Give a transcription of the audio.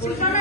সূচনা